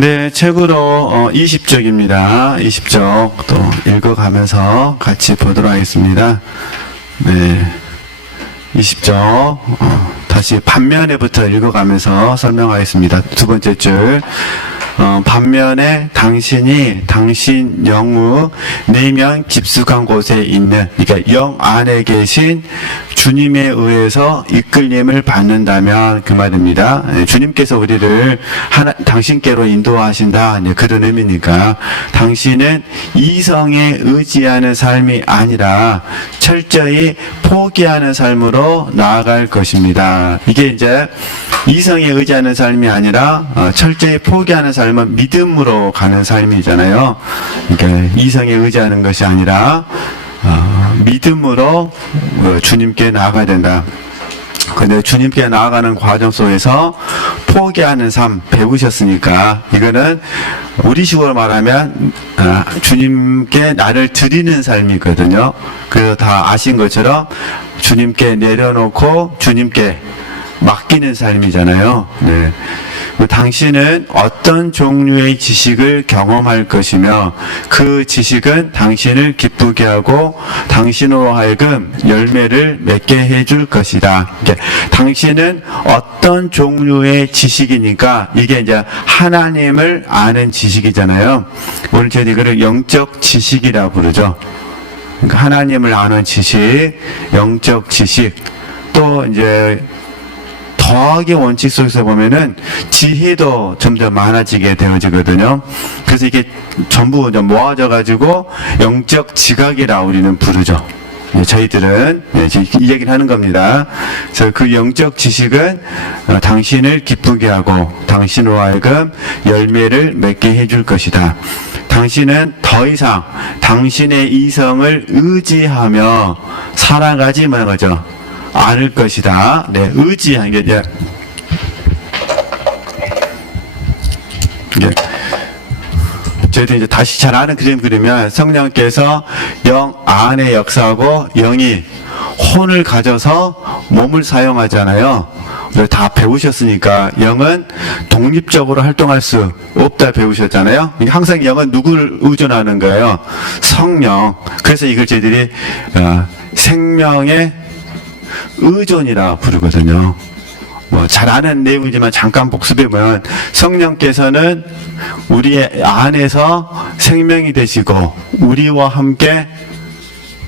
네, 책으로 20쪽입니다. 20쪽 또 읽어가면서 같이 보도록 하겠습니다. 네, 20쪽 다시 반면에부터 읽어가면서 설명하겠습니다. 두 번째 줄. 반면에 당신이 당신 영우 내면 깊숙한 곳에 있는, 그러니까 영 안에 계신 주님에 의해서 이끌림을 받는다면 그 말입니다. 주님께서 우리를 당신께로 인도하신다, 그런 의미니까 당신은 이성에 의지하는 삶이 아니라 철저히 포기하는 삶으로 나아갈 것입니다. 이게 이제 이성에 의지하는 삶이 아니라 철저히 포기하는 삶은 믿음으로 가는 삶이잖아요. 그러니까 이성에 의지하는 것이 아니라 믿음으로 주님께 나아가야 된다. 근데 주님께 나아가는 과정 속에서 포기하는 삶 배우셨으니까 이거는 우리식으로 말하면 주님께 나를 드리는 삶이거든요. 그래서 다 아신 것처럼 주님께 내려놓고 주님께 맡기는 삶이잖아요. 네. 당신은 어떤 종류의 지식을 경험할 것이며 그 지식은 당신을 기쁘게 하고 당신으로 하여금 열매를 맺게 해줄 것이다. 당신은 어떤 종류의 지식이니까 이게 이제 하나님을 아는 지식이잖아요. 오늘 저희 이거를 영적 지식이라고 부르죠. 그러니까 하나님을 아는 지식, 영적 지식. 또 이제 더하기 원칙 속에서 보면은 지혜도 점점 많아지게 되어지거든요. 그래서 이게 전부 모아져 가지고 영적 지각이라고 우리는 부르죠. 저희들은 이 얘기를 하는 겁니다. 그래서 그 영적 지식은 당신을 기쁘게 하고 당신으로 하여금 열매를 맺게 해줄 것이다. 당신은 더 이상 당신의 이성을 의지하며 살아가지 말아죠. 않을 것이다. 네, 의지한 게 이제 저희도 이제 다시 잘 아는 그림 그리면 성령께서 영 안에 역사하고 영이 혼을 가져서 몸을 사용하잖아요. 다 배우셨으니까 영은 독립적으로 활동할 수 없다 배우셨잖아요. 항상 영은 누구를 의존하는 거예요? 성령. 그래서 이걸 저희들이 생명의 의존이라 부르거든요. 잘 아는 내용이지만 잠깐 복습해보면 성령께서는 우리 안에서 생명이 되시고 우리와 함께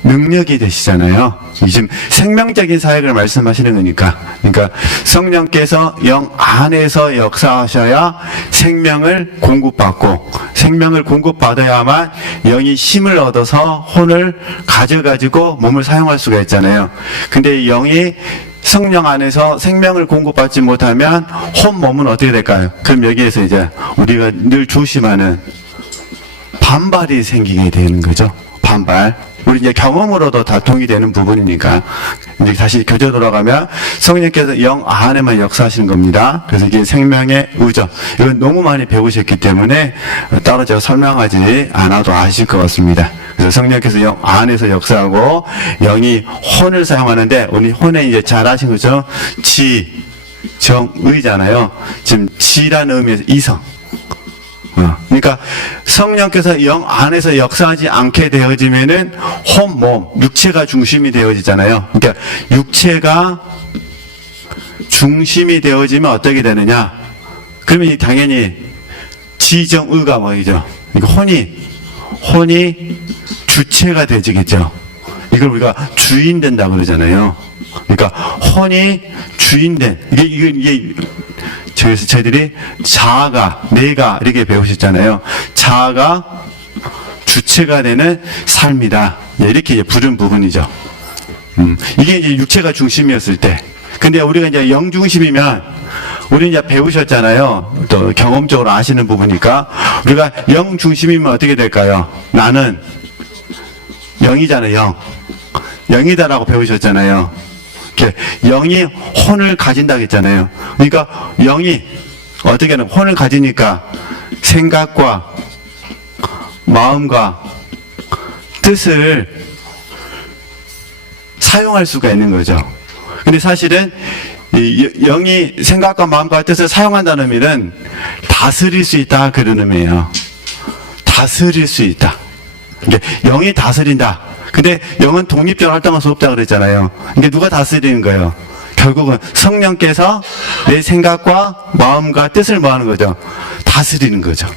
능력이 되시잖아요. 지금 생명적인 사역을 말씀하시는 거니까. 그러니까 성령께서 영 안에서 역사하셔야 생명을 공급받고 생명을 공급받아야만 영이 힘을 얻어서 혼을 가져가지고 몸을 사용할 수가 있잖아요. 근데 영이 성령 안에서 생명을 공급받지 못하면 혼 몸은 어떻게 될까요? 그럼 여기에서 이제 우리가 늘 조심하는 반발이 생기게 되는 거죠. 반발. 우리 이제 경험으로도 다 동의되는 부분이니까 이제 다시 교재 돌아가면 성령께서 영 안에만 역사하시는 겁니다. 그래서 이게 생명의 의존. 이건 너무 많이 배우셨기 때문에 따로 제가 설명하지 않아도 아실 것 같습니다. 그래서 성령께서 영 안에서 역사하고 영이 혼을 사용하는데 우리 혼에 이제 잘 아신 거죠. 지, 정, 의잖아요. 지금 지라는 의미에서 이성. 그러니까 성령께서 영 안에서 역사하지 않게 되어지면은 혼, 몸, 육체가 중심이 되어지잖아요. 그러니까 육체가 중심이 되어지면 어떻게 되느냐? 그러면 당연히 지정의가 뭐이죠? 그러니까 혼이 주체가 되지겠죠. 이걸 우리가 주인 된다고 그러잖아요. 그러니까 혼이 주인된 이게 그래서 저희들이 자아가, 내가 이렇게 배우셨잖아요. 자아가 주체가 되는 삶이다. 이렇게 이제 부른 부분이죠. 이게 이제 육체가 중심이었을 때. 근데 우리가 이제 영 중심이면, 우리 이제 배우셨잖아요. 또 경험적으로 아시는 부분이니까. 우리가 영 중심이면 어떻게 될까요? 나는 영이잖아요, 영. 영이다라고 배우셨잖아요. 영이 혼을 가진다고 했잖아요. 그러니까 영이 어떻게 하는 혼을 가지니까 생각과 마음과 뜻을 사용할 수가 있는 거죠. 근데 사실은 영이 생각과 마음과 뜻을 사용한다는 의미는 다스릴 수 있다 그런 의미예요. 다스릴 수 있다. 영이 다스린다. 근데 영은 독립적으로 활동할 수 없다 그랬잖아요. 이게 누가 다스리는 거예요? 결국은 성령께서 내 생각과 마음과 뜻을 뭐 하는 거죠? 다스리는 거죠.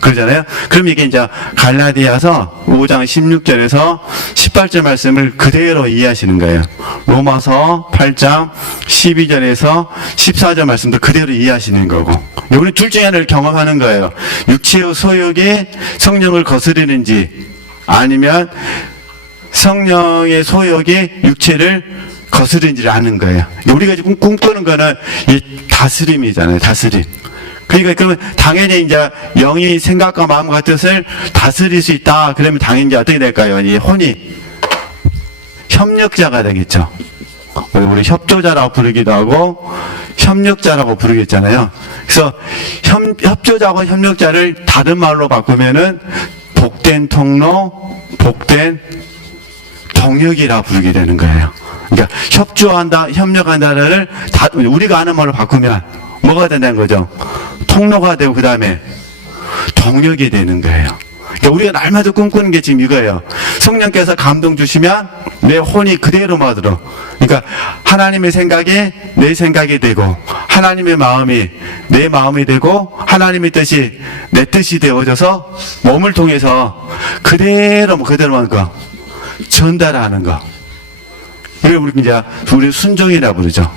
그러잖아요. 그럼 이게 이제 갈라디아서 5장 16절에서 18절 말씀을 그대로 이해하시는 거예요. 로마서 8장 12절에서 14절 말씀도 그대로 이해하시는 거고. 우리 둘 중에 하나를 경험하는 거예요. 육체의 소욕이 성령을 거스르는지 아니면 성령의 소욕이 육체를 거스르는지를 아는 거예요. 우리가 지금 꿈꾸는 거는 이 다스림이잖아요. 다스림. 그러니까 그러면 당연히 이제 영이 생각과 마음과 뜻을 다스릴 수 있다. 그러면 당연히 이제 어떻게 될까요? 이 혼이 협력자가 되겠죠. 우리 협조자라고 부르기도 하고 협력자라고 부르겠잖아요. 그래서 협조자와 협력자를 다른 말로 바꾸면은 복된 통로, 복된 동역이라 부르게 되는 거예요. 그러니까 협조한다, 협력한다를 우리가 아는 말로 바꾸면 뭐가 된다는 거죠? 통로가 되고 그 다음에 동력이 되는 거예요. 그러니까 우리가 날마다 꿈꾸는 게 지금 이거예요. 성령께서 감동 주시면 내 혼이 그대로 맞들어. 그러니까 하나님의 생각이 내 생각이 되고 하나님의 마음이 내 마음이 되고 하나님의 뜻이 내 뜻이 되어져서 몸을 통해서 그대로만 거 전달하는 거. 이걸 우리 순종이라 부르죠.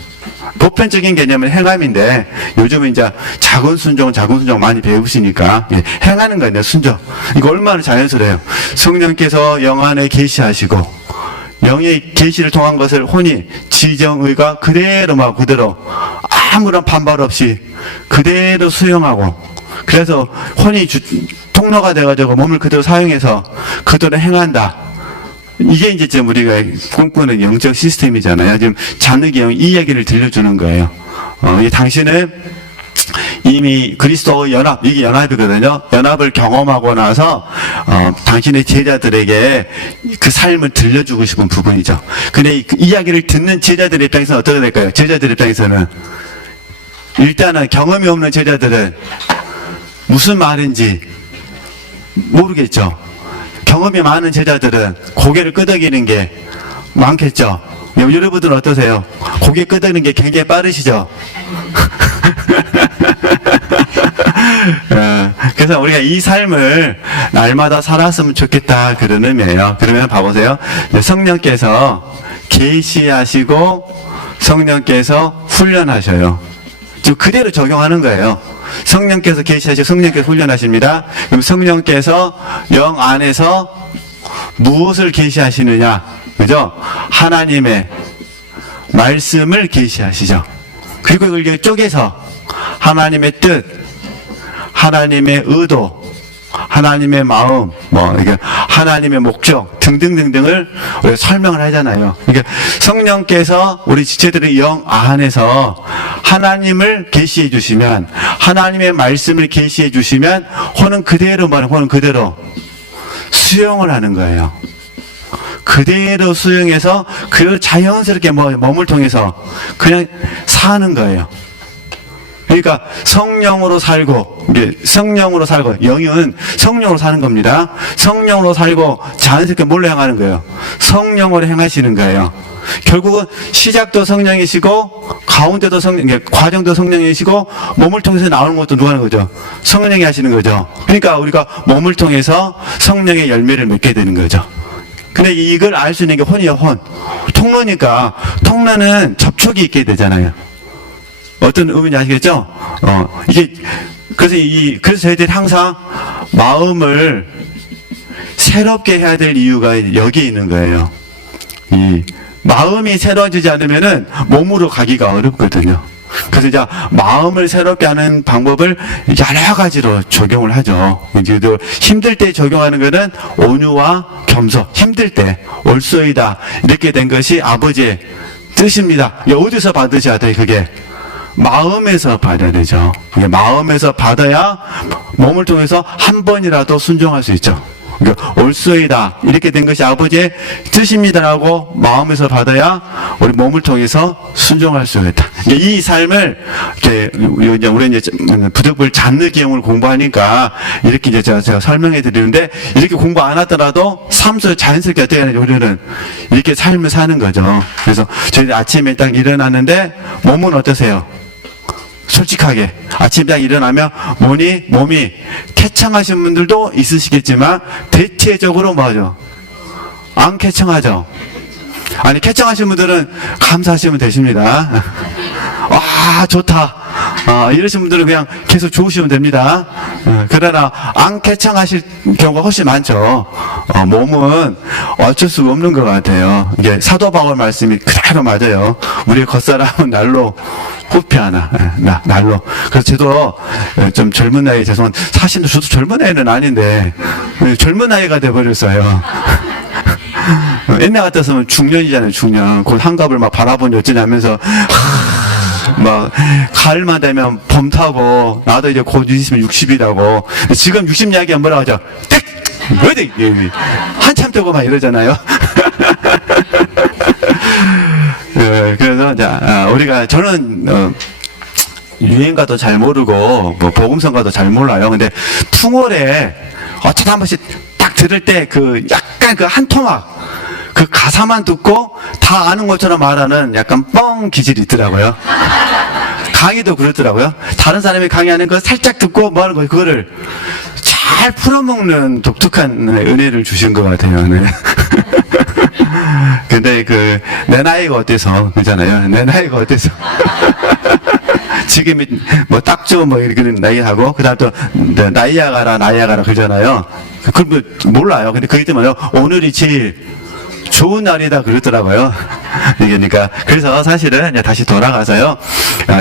보편적인 개념은 행함인데 요즘은 이제 작은 순종 많이 배우시니까 행하는 거예요. 순종. 이거 얼마나 자연스러워요. 성령께서 영 안에 계시하시고 영의 계시를 통한 것을 혼이 지정의가 그대로 아무런 반발 없이 그대로 수용하고 그래서 혼이 통로가 돼가지고 몸을 그대로 사용해서 그대로 행한다. 이게 이제 지금 우리가 꿈꾸는 영적 시스템이잖아요. 지금 잔욱의 영 이 얘기를 들려주는 거예요. 당신은 이미 그리스도 연합, 이게 연합이거든요. 연합을 경험하고 나서 당신의 제자들에게 그 삶을 들려주고 싶은 부분이죠. 근데 이 이야기를 듣는 제자들의 입장에서는 어떻게 될까요? 제자들 입장에서는 일단은 경험이 없는 제자들은 무슨 말인지 모르겠죠. 경험이 많은 제자들은 고개를 끄덕이는 게 많겠죠. 여러분들은 어떠세요? 고개 끄덕이는 게 굉장히 빠르시죠? 그래서 우리가 이 삶을 날마다 살았으면 좋겠다 그런 의미예요. 그러면 봐보세요. 성령께서 계시하시고 성령께서 훈련하셔요. 지금 그대로 적용하는 거예요. 성령께서 계시하시고 성령께서 훈련하십니다. 그럼 성령께서 영 안에서 무엇을 계시하시느냐? 그죠? 하나님의 말씀을 계시하시죠. 그리고 이걸 쪼개서 하나님의 뜻, 하나님의 의도, 하나님의 마음, 이게 하나님의 목적 등등등등을 우리가 설명을 하잖아요. 그러니까 성령께서 우리 지체들의 영 안에서 하나님을 계시해 주시면, 하나님의 말씀을 계시해 주시면 혼은 그대로 혼은 그대로 수용을 하는 거예요. 그대로 수용해서 그 자연스럽게 몸을 통해서 그냥 사는 거예요. 그러니까 성령으로 살고 영은 성령으로 사는 겁니다. 성령으로 살고 자연스럽게 뭘로 행하는 거예요? 성령으로 행하시는 거예요. 결국은 시작도 성령이시고 가운데도 과정도 성령이시고 몸을 통해서 나오는 것도 누가 하는 거죠? 성령이 하시는 거죠. 그러니까 우리가 몸을 통해서 성령의 열매를 맺게 되는 거죠. 근데 이걸 알 수 있는 게 혼이에요. 혼. 통로니까 통로는 접촉이 있게 되잖아요. 어떤 의미인지 아시겠죠? 그래서 저희들이 항상 마음을 새롭게 해야 될 이유가 여기에 있는 거예요. 이 마음이 새로워지지 않으면은 몸으로 가기가 어렵거든요. 그래서 이제 마음을 새롭게 하는 방법을 여러 가지로 적용을 하죠. 힘들 때 적용하는 것은 온유와 겸손. 힘들 때 올소이다 이렇게 된 것이 아버지의 뜻입니다. 어디서 받으셔야 돼? 그게 마음에서 받아야 되죠. 그게 마음에서 받아야 몸을 통해서 한 번이라도 순종할 수 있죠. 그러니까 올소이다 이렇게 된 것이 아버지의 뜻입니다라고 마음에서 받아야 우리 몸을 통해서 순종할 수가 있다. 그러니까 이 삶을 이렇게 우리 이제 부득불 잔느 기용을 공부하니까 이렇게 이제 제가 설명해 드리는데 이렇게 공부 안 하더라도 삶 속에 자연스럽게 어떻게 하는지 우리는 이렇게 삶을 사는 거죠. 그래서 저희 아침에 딱 일어났는데 몸은 어떠세요? 솔직하게 아침 딱 일어나면 몸이 쾌청하신 분들도 있으시겠지만 대체적으로 뭐죠? 안 쾌청하죠. 아니 쾌청하신 분들은 감사하시면 되십니다. 와 좋다. 이러신 분들은 그냥 계속 좋으시면 됩니다. 그러나 안 쾌청하실 경우가 훨씬 많죠. 몸은 어쩔 수가 없는 것 같아요. 이게 사도 바울 말씀이 그대로 맞아요. 우리의 겉사람은 날로 후패하나 날로. 그래서 저도 좀 젊은 나이에 죄송한 사실 저도 젊은 나이는 아닌데 젊은 나이가 돼버렸어요. 옛날 같았으면 중년이잖아요. 중년. 곧 한갑을 막 바라보니 어쩌냐면서 막 가을만 되면 봄 타고 나도 이제 곧 있으면 60이라고. 지금 60 이야기하면 뭐라고 하죠? 땡! 어디? 한참 되고 막 이러잖아요. 그래서 우리가 저는 유행가도 잘 모르고 뭐 복음성가도 잘 몰라요. 근데 풍월에 어쩌다 한 번씩 딱 들을 때 그 약간 그 한 토막 그 가사만 듣고 다 아는 것처럼 말하는 약간 뻥 기질이 있더라고요. 강의도 그렇더라고요. 다른 사람이 강의하는 거 살짝 듣고 뭐 하는 거예요. 그거를 잘 풀어먹는 독특한 은혜를 주신 것 같아요. 네. 근데 내 나이가 어때서 그잖아요. 내 나이가 어때서 지금이 뭐 딱죠 뭐 이런 나이하고 그다음 또 나이아가라 그러잖아요. 그걸 몰라요. 근데 그게 때문에 오늘이 제일 좋은 날이다 그러더라고요. 그러니까 그래서 사실은 다시 돌아가서요.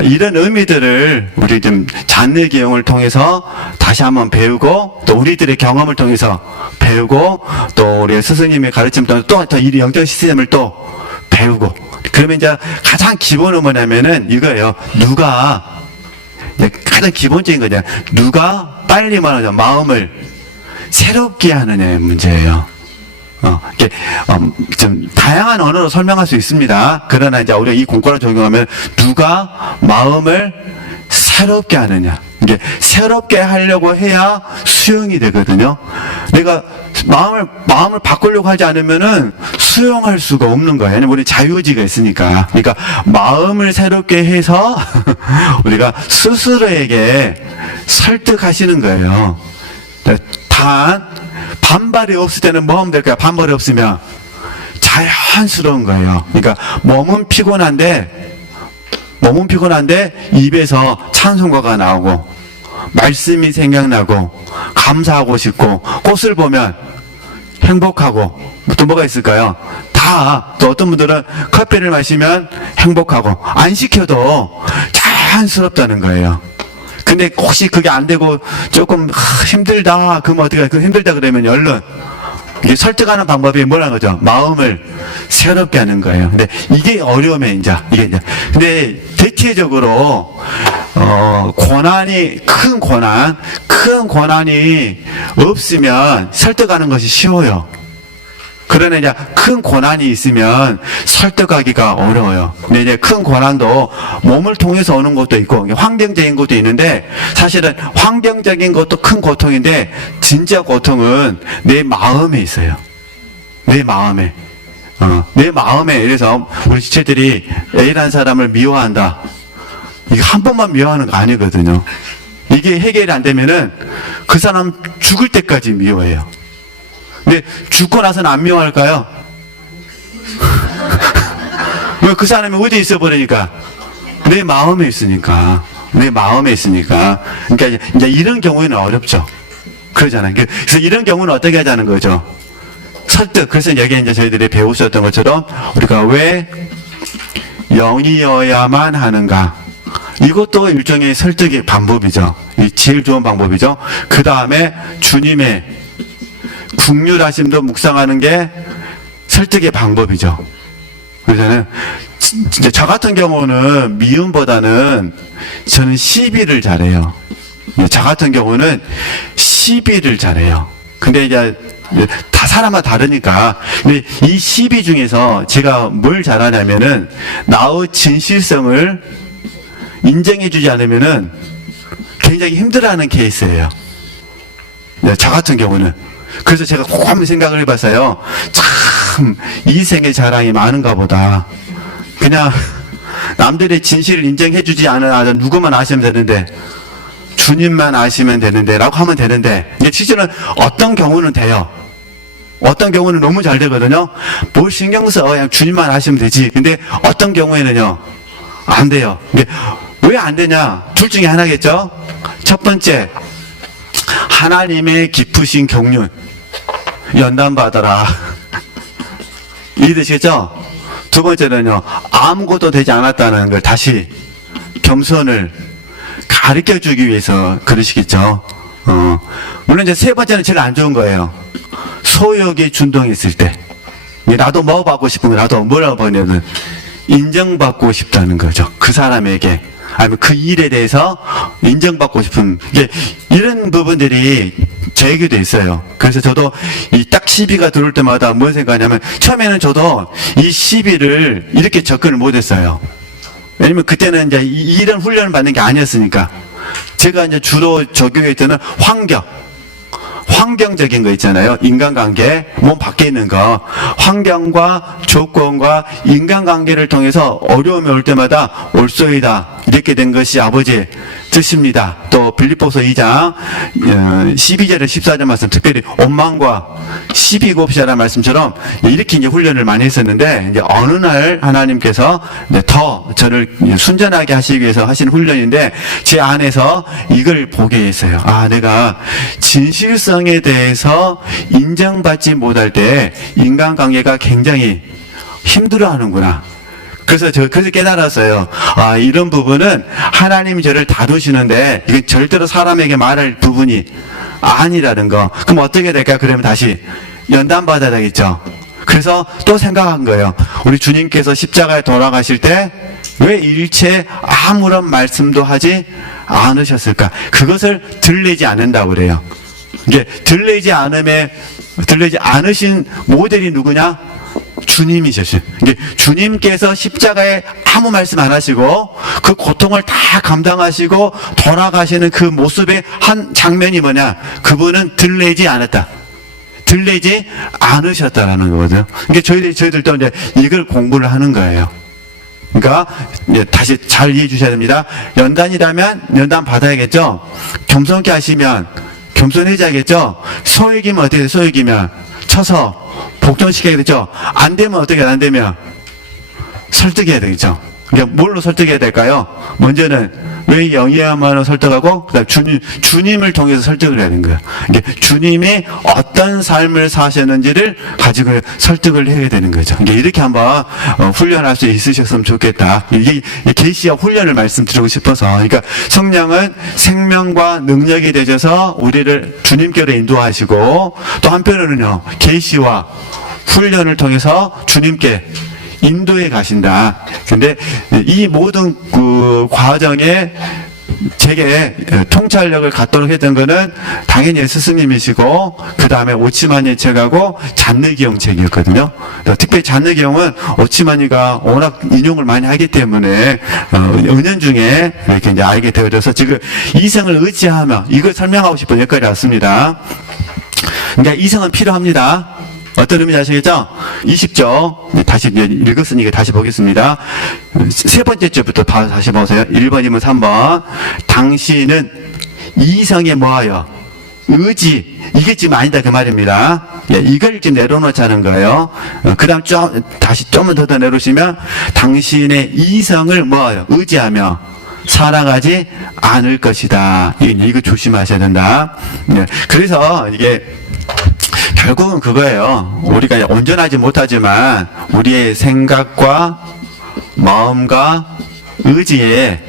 이런 의미들을 우리 좀 잔느 기용을 통해서 다시 한번 배우고 또 우리들의 경험을 통해서 배우고 또 우리 스승님의 가르침 통해서 또 이 영적 시스템을 또 배우고 그러면 이제 가장 기본은 뭐냐면은 이거예요. 가장 기본적인 거냐. 누가 빨리 말하자 마음을 새롭게 하느냐의 문제예요. 좀 다양한 언어로 설명할 수 있습니다. 그러나 이제 우리가 이 공과를 적용하면 누가 마음을 새롭게 하느냐. 이게 새롭게 하려고 해야 수용이 되거든요. 내가 마음을 바꾸려고 하지 않으면은 수용할 수가 없는 거예요. 왜냐면 우리 자유의지가 있으니까. 그러니까 마음을 새롭게 해서 우리가 스스로에게 설득하시는 거예요. 단 반발이 없을 때는 뭐 하면 될까요? 반발이 없으면 자연스러운 거예요. 그러니까 몸은 피곤한데 입에서 찬송가가 나오고 말씀이 생각나고 감사하고 싶고 꽃을 보면 행복하고 또 뭐가 있을까요? 또 어떤 분들은 커피를 마시면 행복하고 안 시켜도 자연스럽다는 거예요. 근데 혹시 그게 안 되고 조금 힘들다 그러면 어떻게 그 힘들다 그러면 얼른 이게 설득하는 방법이 뭐라는 거죠? 마음을 새롭게 하는 거예요. 근데 이게 어려움에 근데 대체적으로 큰 고난이 없으면 설득하는 것이 쉬워요. 그러나 이제 큰 고난이 있으면 설득하기가 어려워요. 근데 이제 큰 고난도 몸을 통해서 오는 것도 있고 환경적인 것도 있는데 사실은 환경적인 것도 큰 고통인데 진짜 고통은 내 마음에 있어요. 내 마음에. 그래서 우리 지체들이 A라는 사람을 미워한다. 이게 한 번만 미워하는 거 아니거든요. 이게 해결이 안 되면은 그 사람 죽을 때까지 미워해요. 근데 죽고 나서는 안 미워할까요? 왜 그 사람이 어디 있어 버리니까? 내 마음에 있으니까. 그러니까 이제 이런 경우에는 어렵죠. 그러잖아요. 그래서 이런 경우는 어떻게 하자는 거죠? 설득. 그래서 여기 이제 저희들이 배우셨던 것처럼 우리가 왜 영이어야만 하는가? 이것도 일종의 설득의 방법이죠. 이 제일 좋은 방법이죠. 그 다음에 주님의 국률하심도 묵상하는 게 설득의 방법이죠. 그래서는 진짜 저 같은 경우는 미움보다는 저는 시비를 잘해요. 저 같은 경우는 시비를 잘해요. 근데 이제 다 사람마다 다르니까. 근데 이 시비 중에서 제가 뭘 잘하냐면은 나의 진실성을 인정해주지 않으면은 굉장히 힘들어하는 케이스예요. 저 같은 경우는. 그래서 제가 꼭 한번 생각을 해봤어요. 참, 이 생의 자랑이 많은가 보다. 그냥 남들의 진실을 인정해주지 않은 누구만 아시면 되는데, 주님만 아시면 되는데, 라고 하면 되는데, 이게 실제로는 어떤 경우는 돼요. 어떤 경우는 너무 잘 되거든요. 뭘 신경 써. 그냥 주님만 아시면 되지. 근데 어떤 경우에는요, 안 돼요. 왜 안 되냐? 둘 중에 하나겠죠? 첫 번째, 하나님의 깊으신 경륜, 연단받아라. 이해되시겠죠? 두 번째는요, 아무것도 되지 않았다는 걸 다시 겸손을 가르쳐 주기 위해서 그러시겠죠. 물론 이제 세 번째는 제일 안 좋은 거예요. 소욕이 준동했을 때. 나도 뭐 받고 싶은 거, 나도 뭐라고 보냐면, 인정받고 싶다는 거죠. 그 사람에게. 아니면 그 일에 대해서 인정받고 싶은, 이런 부분들이 저에게도 있어요. 그래서 저도 이 딱 시비가 들어올 때마다 뭘 생각하냐면, 처음에는 저도 이 시비를 이렇게 접근을 못했어요. 왜냐면 그때는 이제 이런 훈련을 받는 게 아니었으니까. 제가 이제 주로 적용했던 환경적인 거 있잖아요. 인간관계, 몸 밖에 있는 거. 환경과 조건과 인간관계를 통해서 어려움이 올 때마다 올소이다. 이렇게 된 것이 아버지의 뜻입니다. 또 빌립보서 2장 12절에 14절 말씀, 특별히 원망과 시비 곱시라는 말씀처럼 이렇게 이제 훈련을 많이 했었는데, 이제 어느 날 하나님께서 더 저를 순전하게 하시기 위해서 하신 훈련인데, 제 안에서 이걸 보게 했어요. 아, 내가 진실성에 대해서 인정받지 못할 때 인간관계가 굉장히 힘들어하는구나. 그래서 깨달았어요. 아, 이런 부분은 하나님이 저를 다루시는데, 이게 절대로 사람에게 말할 부분이 아니라는 거. 그럼 어떻게 될까? 그러면 다시 연단받아야 되겠죠. 그래서 또 생각한 거예요. 우리 주님께서 십자가에 돌아가실 때 왜 일체 아무런 말씀도 하지 않으셨을까? 그것을 들리지 않는다고 그래요. 이게 들리지 않으신 모델이 누구냐? 주님이셨어요. 주님께서 십자가에 아무 말씀 안 하시고 그 고통을 다 감당하시고 돌아가시는 그 모습의 한 장면이 뭐냐? 그분은 들리지 않았다. 들리지 않으셨다라는 거거든요. 저희들도 이제 이걸 공부를 하는 거예요. 그러니까 다시 잘 이해해 주셔야 됩니다. 연단이라면 연단 받아야겠죠. 겸손케 하시면 겸손해져야겠죠. 소액이면 어떻게 돼요? 소액이면 쳐서 복종시켜야 되죠. 안 되면 어떻게 안 되면 설득해야 되겠죠. 그러니까 뭘로 설득해야 될까요? 먼저는 왜 영이야말로 설득하고, 그다음 주님을 통해서 설득을 해야 되는 거예요. 그러니까 주님이 어떤 삶을 사셨는지를 가지고 설득을 해야 되는 거죠. 그러니까 이렇게 한번 훈련할 수 있으셨으면 좋겠다. 이게 계시와 훈련을 말씀드리고 싶어서. 그러니까 성령은 생명과 능력이 되셔서 우리를 주님께로 인도하시고, 또 한편으로는요, 계시와 훈련을 통해서 주님께 인도에 가신다. 근데 이 모든 그 과정에 제게 통찰력을 갖도록 했던 거는 당연히 스승님이시고, 그 다음에 오치마니 책하고 잔느기용 책이었거든요. 특별히 잔느기용은 오치마니가 워낙 인용을 많이 하기 때문에 은연중에 이렇게 이제 알게 되어져서 지금 이성을 의지하며 이걸 설명하고 싶은 역할이 왔습니다. 그러니까 이성은 필요합니다. 어떤 의미인지 아시겠죠? 20조 다시 읽었으니까 다시 보겠습니다. 세 번째 줄부터 다시 보세요. 1번이면 3번. 당신은 이성에 뭐하여? 의지. 이게 지금 아니다 그 말입니다. 이걸 지금 내려놓자는 거예요. 그 다음 다시 좀만 더 내려오시면, 당신의 이성을 뭐하여? 의지하며 살아가지 않을 것이다. 이거 조심하셔야 된다. 그래서 이게 결국은 그거예요. 우리가 온전하지 못하지만 우리의 생각과 마음과 의지의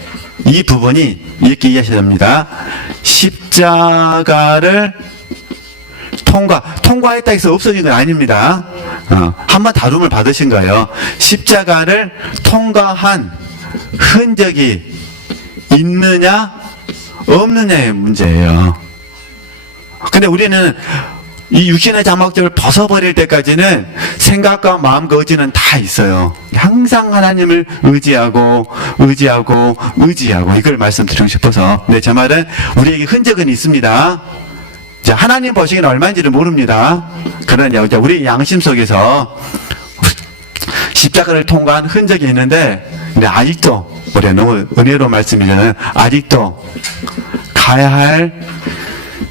이 부분이 이렇게 이해하셔야 됩니다. 십자가를 통과했다 해서 없어진 건 아닙니다. 한번 다룸을 받으신 거예요. 십자가를 통과한 흔적이 있느냐 없느냐의 문제예요. 근데 우리는 이 육신의 장막들을 벗어버릴 때까지는 생각과 마음과 의지는 다 있어요. 항상 하나님을 의지하고 이걸 말씀드리고 싶어서. 네, 제 말은 우리에게 흔적은 있습니다. 자, 하나님 보시기는 얼마인지를 모릅니다. 그러나 우리 양심 속에서 십자가를 통과한 흔적이 있는데, 근데 아직도 우리가 너무 은혜로운 말씀이잖아요. 아직도 가야 할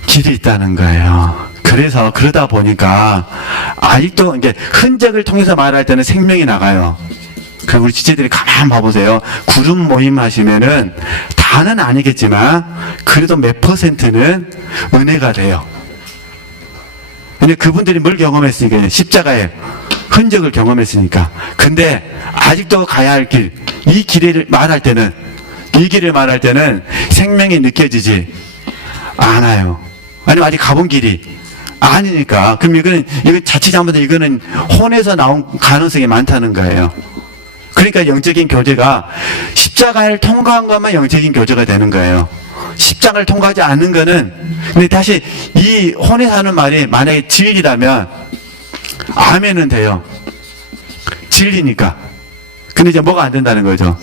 길이 있다는 거예요. 그래서 그러다 보니까 아직도 이게 흔적을 통해서 말할 때는 생명이 나가요. 그럼 우리 지체들이 가만 봐보세요. 그룹 모임 하시면은 다는 아니겠지만 그래도 몇 %는 은혜가 돼요. 근데 그분들이 뭘 경험했으니까, 십자가의 흔적을 경험했으니까. 근데 아직도 가야 할 길, 이 길을 말할 때는 생명이 느껴지지 않아요. 아니면 아직 가본 길이 아니니까. 그럼 이건 자칫 잘못하면 이거는 혼에서 나온 가능성이 많다는 거예요. 그러니까 영적인 교제가 십자가를 통과한 것만 영적인 교제가 되는 거예요. 십자가를 통과하지 않는 거는, 근데 다시 이 혼에서 하는 말이 만약에 진리라면 아멘은 돼요. 진리니까. 근데 이제 뭐가 안 된다는 거죠?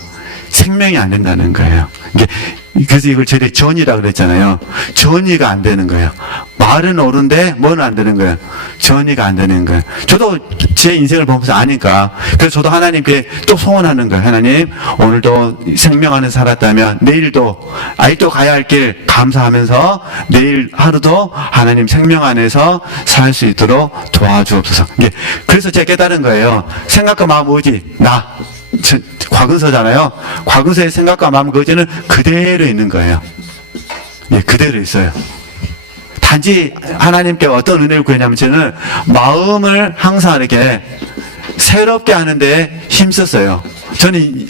생명이 안 된다는 거예요. 그래서 이걸 저희들이 전이라고 그랬잖아요. 전이가 안 되는 거예요. 말은 옳은데 뭐는 안 되는 거예요. 전이가 안 되는 거예요. 저도 제 인생을 보면서 아니까. 그래서 저도 하나님께 또 소원하는 거예요. 하나님, 오늘도 생명 안에 살았다면 내일도 아직도 가야 할 길 감사하면서 내일 하루도 하나님 생명 안에서 살 수 있도록 도와주옵소서. 그래서 제가 깨달은 거예요. 생각과 마음, 의지, 과거서잖아요. 과거서의 생각과 마음, 의지는 그대로 있는 거예요. 그대로 있어요. 단지 하나님께 어떤 은혜를 구했냐면, 저는 마음을 항상 이렇게 새롭게 하는데 힘썼어요. 저는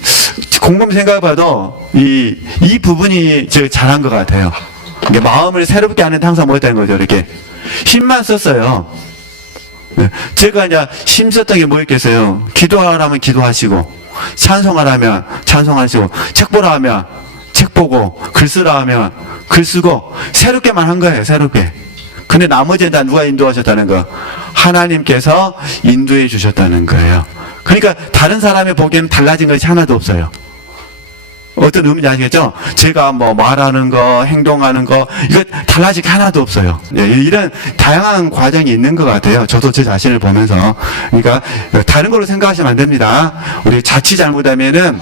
곰곰이 생각해봐도 이 부분이 제가 잘한 것 같아요. 마음을 새롭게 하는데 항상 뭐 했다는 거죠. 이렇게 힘만 썼어요. 제가 이제 힘썼던 게 뭐 있겠어요. 기도하라면 기도하시고, 찬송하라면 찬송하시고, 책 보라 하면 책 보고, 글 쓰라 하면 글 쓰고, 새롭게만 한 거예요. 새롭게. 근데 나머지는 다 누가 인도하셨다는 거? 하나님께서 인도해 주셨다는 거예요. 그러니까 다른 사람이 보기에는 달라진 것이 하나도 없어요. 어떤 의미인지 아시겠죠? 제가 뭐 말하는 거, 행동하는 거, 이거 달라질 게 하나도 없어요. 이런 다양한 과정이 있는 것 같아요. 저도 제 자신을 보면서. 그러니까 다른 걸로 생각하시면 안 됩니다. 우리 자칫 잘못하면은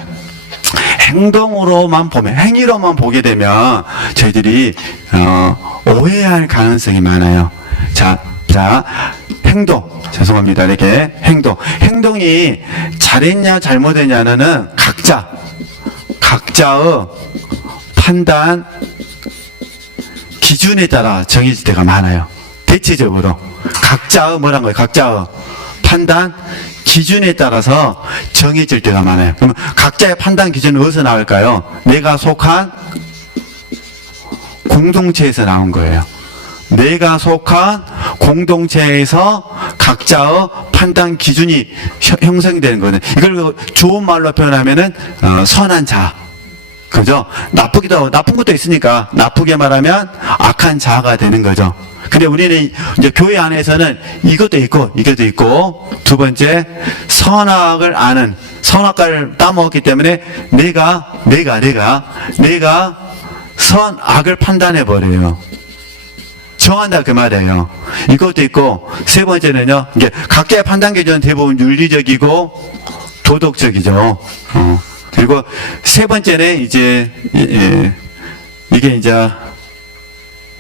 행동으로만 보면, 행위로만 보게 되면 저희들이 오해할 가능성이 많아요. 자, 행동. 죄송합니다. 이렇게 행동이 잘했냐 잘못했냐는 각자의 판단 기준에 따라 정해질 때가 많아요. 대체적으로 각자의 판단 기준에 따라서 정해질 때가 많아요. 그러면 각자의 판단 기준은 어디서 나올까요? 내가 속한 공동체에서 나온 거예요. 내가 속한 공동체에서 각자의 판단 기준이 형성이 되는 거는, 이걸 좋은 말로 표현하면은 선한 자, 그죠? 나쁜 것도 있으니까 나쁘게 말하면 악한 자가 되는 거죠. 근데 우리는 이제 교회 안에서는 이것도 있고 이것도 있고, 두 번째 선악을 아는, 선악과를 따먹었기 때문에 내가 선악을 판단해 버려요. 정한다 그 말이에요. 이것도 있고, 세 번째는요, 이게 각자의 판단 기준은 대부분 윤리적이고 도덕적이죠. 그리고 세 번째는 이제 이게 이제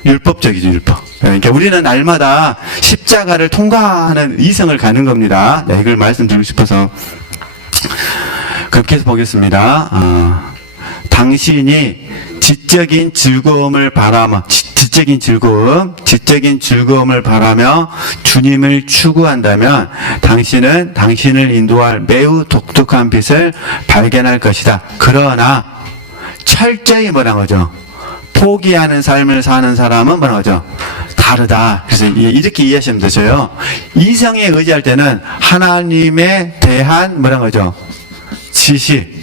율법적이죠, 율법. 그러니까 우리는 날마다 십자가를 통과하는 이성을 가는 겁니다. 네, 이걸 말씀드리고 싶어서 그렇게 해서 보겠습니다. 당신이 지적인 즐거움을 바라며 주님을 추구한다면 당신은 당신을 인도할 매우 독특한 빛을 발견할 것이다. 그러나 철저히 뭐라는 거죠? 포기하는 삶을 사는 사람은 뭐라는 거죠? 다르다. 그래서 이렇게 이해하시면 되죠. 이성에 의지할 때는 하나님에 대한 뭐라는 거죠? 지식.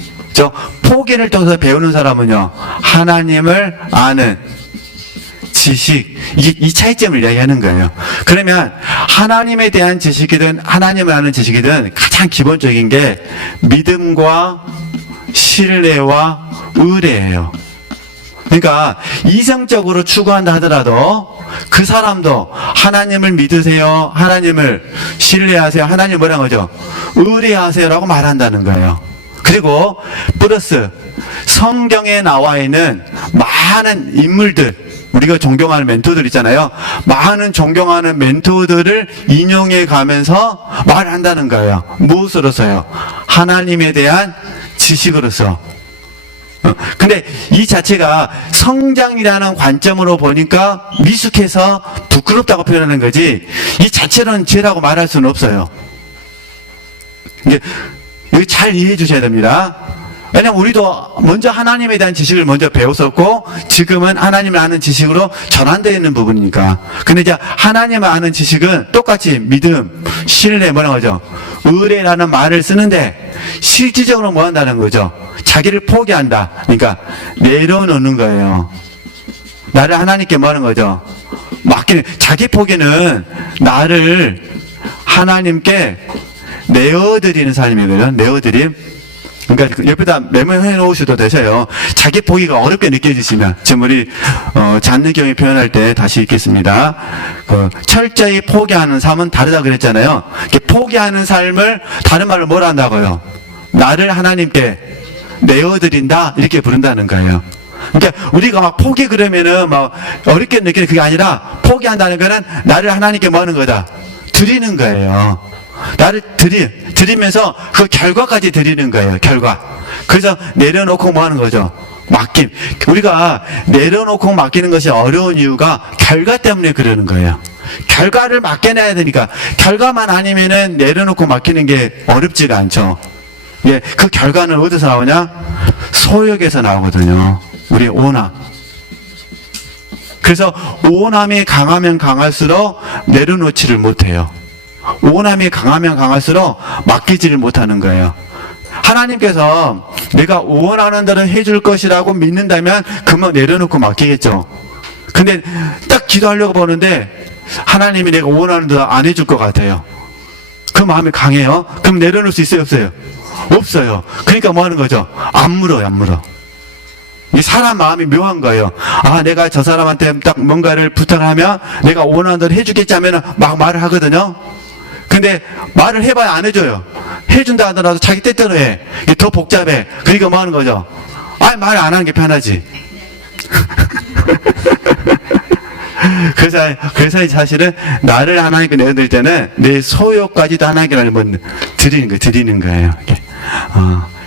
포기를 통해서 배우는 사람은요, 하나님을 아는 지식, 이 차이점을 이야기하는 거예요. 그러면 하나님에 대한 지식이든 하나님을 아는 지식이든 가장 기본적인 게 믿음과 신뢰와 의뢰예요. 그러니까 이성적으로 추구한다 하더라도 그 사람도 하나님을 믿으세요, 하나님을 신뢰하세요, 하나님 뭐라고 하죠? 의뢰하세요라고 말한다는 거예요. 그리고 플러스 성경에 나와 있는 많은 인물들, 우리가 존경하는 멘토들 있잖아요. 많은 존경하는 멘토들을 인용해 가면서 말한다는 거예요. 무엇으로서요? 하나님에 대한 지식으로서. 근데 이 자체가 성장이라는 관점으로 보니까 미숙해서 부끄럽다고 표현하는 거지, 이 자체로는 죄라고 말할 수는 없어요. 이거 잘 이해해 주셔야 됩니다. 왜냐면 우리도 먼저 하나님에 대한 지식을 먼저 배웠었고 지금은 하나님을 아는 지식으로 전환되어 있는 부분이니까. 근데 이제 하나님을 아는 지식은 똑같이 믿음, 신뢰, 뭐라고 하죠? 의뢰라는 말을 쓰는데 실질적으로 뭐 한다는 거죠? 자기를 포기한다. 그러니까 내려놓는 거예요. 나를 하나님께 뭐 하는 거죠? 맡기는. 자기 포기는 나를 하나님께 내어드리는 삶이거든요. 내어드림. 그러니까 옆에다 메모해 놓으셔도 되셔요. 자기 포기가 어렵게 느껴지시면 지금 우리 잔느경이 표현할 때 다시 읽겠습니다. 철저히 포기하는 삶은 다르다 그랬잖아요. 포기하는 삶을 다른 말로 뭐라 한다고요? 나를 하나님께 내어드린다 이렇게 부른다는 거예요. 그러니까 우리가 막 포기 그러면은 막 어렵게 느끼는 그게 아니라 포기한다는 거는 나를 하나님께 뭐 하는 거다? 드리는 거예요. 나를 드리면서 그 결과까지 드리는 거예요. 결과. 그래서 내려놓고 뭐 하는 거죠? 맡김. 우리가 내려놓고 맡기는 것이 어려운 이유가 결과 때문에 그러는 거예요. 결과를 맡겨내야 되니까. 결과만 아니면은 내려놓고 맡기는 게 어렵지가 않죠. 예, 그 결과는 어디서 나오냐? 소욕에서 나오거든요. 우리의 오남. 그래서 오남이 강하면 강할수록 내려놓지를 못해요. 오남이 강하면 강할수록 맡기지를 못하는 거예요. 하나님께서 내가 원하는 대로 해줄 것이라고 믿는다면 그만 내려놓고 맡기겠죠. 근데 딱 기도하려고 보는데 하나님이 내가 원하는 대로 안 해줄 것 같아요. 그 마음이 강해요. 그럼 내려놓을 수 있어요, 없어요? 없어요. 그러니까 뭐 하는 거죠? 안 물어요, 안 물어. 이 사람 마음이 묘한 거예요. 아, 내가 저 사람한테 딱 뭔가를 부탁을 하면 내가 원하는 대로 해주겠지 하면 막 말을 하거든요. 근데 말을 해봐야 안 해줘요. 해준다 하더라도 자기 때대로 해. 이게 더 복잡해. 그러니까 뭐 하는 거죠? 아, 말 안 하는 게 편하지. 그래서 사실은 나를 하나님께 내어드릴 때는 내 소욕까지도 하나님께 드리는 거예요.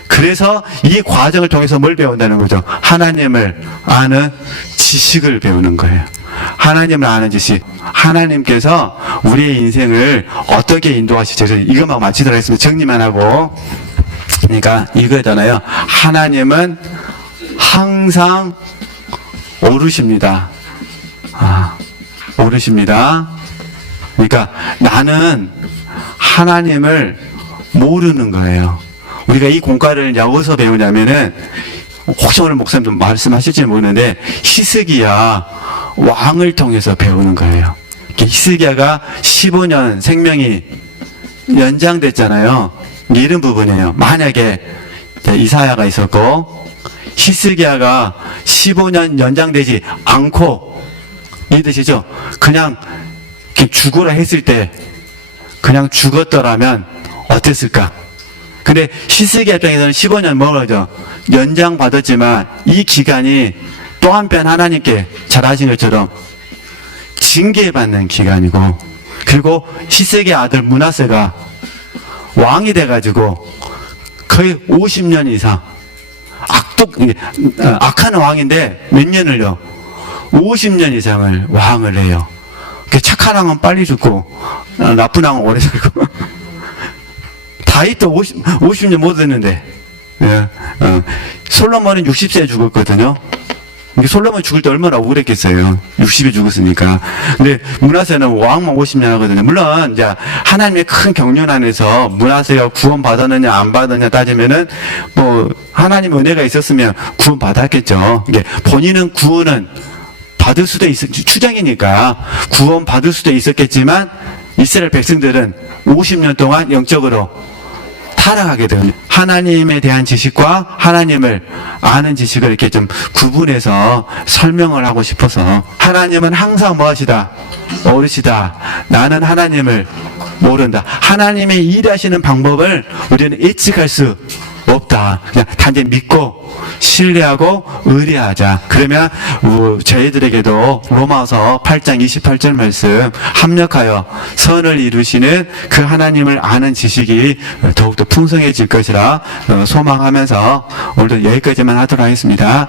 그래서 이 과정을 통해서 뭘 배운다는 거죠? 하나님을 아는 지식을 배우는 거예요. 하나님을 아는 지식. 하나님께서 우리의 인생을 어떻게 인도하실지 이것만 마치도록 하겠습니다. 정리만 하고. 그러니까 이거잖아요. 하나님은 항상 오르십니다. 오르십니다. 그러니까 나는 하나님을 모르는 거예요. 우리가 이 공과를 어디서 배우냐면은 혹시 오늘 목사님도 말씀하실지 모르는데 히스기야 왕을 통해서 배우는 거예요. 히스기야가 15년 생명이 연장됐잖아요. 이런 부분이에요. 만약에 이사야가 있었고 히스기야가 15년 연장되지 않고, 이해되시죠? 그냥 죽으라 했을 때 그냥 죽었더라면 어땠을까? 근데 히스기야 입장에서는 15년 뭐라죠? 연장 받았지만 이 기간이 또 한편 하나님께 잘 아신 것처럼 징계받는 기간이고, 그리고 히스기야 아들 므낫세가 왕이 돼가지고 거의 50년 이상 악한 왕인데 몇 년을요? 50년 이상을 왕을 해요. 착한 왕은 빨리 죽고 나쁜 왕은 오래 살고. 다윗도 50년 못 했는데, 솔로몬은 60세에 죽었거든요. 솔로몬 죽을 때 얼마나 억울했겠어요. 60에 죽었으니까. 근데 므낫세는 왕만 50년 하거든요. 물론 이제 하나님의 큰 경륜 안에서 므낫세가 구원 받았느냐 안 받았느냐 따지면은 뭐 하나님의 은혜가 있었으면 구원 받았겠죠. 이게 본인은 구원은 받을 수도 추장이니까 구원 받을 수도 있었겠지만 이스라엘 백성들은 50년 동안 영적으로 타락하게 됩니다. 하나님에 대한 지식과 하나님을 아는 지식을 이렇게 좀 구분해서 설명을 하고 싶어서, 하나님은 항상 무엇이다? 모르시다. 나는 하나님을 모른다. 하나님의 일하시는 방법을 우리는 예측할 수 없다. 그냥 단지 믿고 신뢰하고 의뢰하자. 그러면 저희들에게도 로마서 8장 28절 말씀, 합력하여 선을 이루시는 그 하나님을 아는 지식이 더욱더 풍성해질 것이라 소망하면서 오늘도 여기까지만 하도록 하겠습니다.